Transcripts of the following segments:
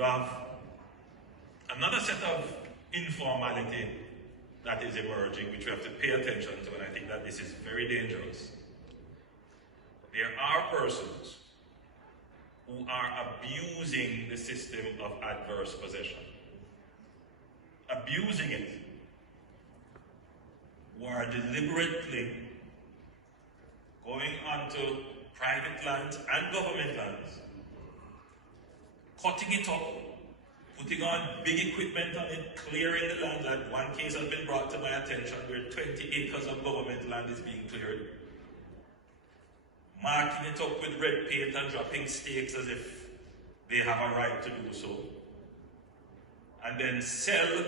you have another set of informality that is emerging, which we have to pay attention to, and I think that this is very dangerous. There are persons who are abusing the system of adverse possession. Abusing it. Who are deliberately going onto private lands and government lands, cutting it up, putting on big equipment on it, clearing the land. Like one case has been brought to my attention where 20 acres of government land is being cleared, marking it up with red paint and dropping stakes as if they have a right to do so, and then sell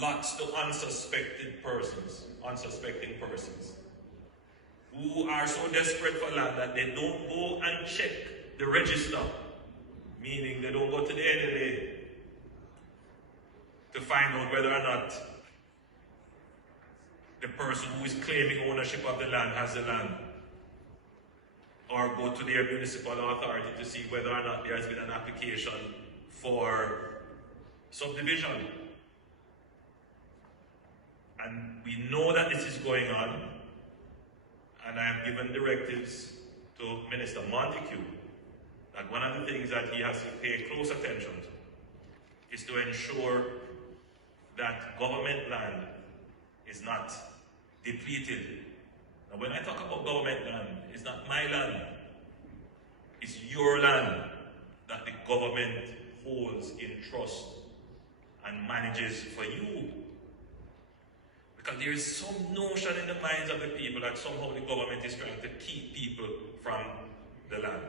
lots to unsuspecting persons who are so desperate for land that they don't go and check the register, meaning they don't go to the NLA to find out whether or not the person who is claiming ownership of the land has the land, or go to their municipal authority to see whether or not there has been an application for subdivision. And we know that this is going on, and I have given directives to Minister Montague that one of the things that he has to pay close attention to is to ensure that government land is not depleted. Now when I talk about government land, it's not my land. It's your land that the government holds in trust and manages for you. Because there is some notion in the minds of the people that somehow the government is trying to keep people from the land.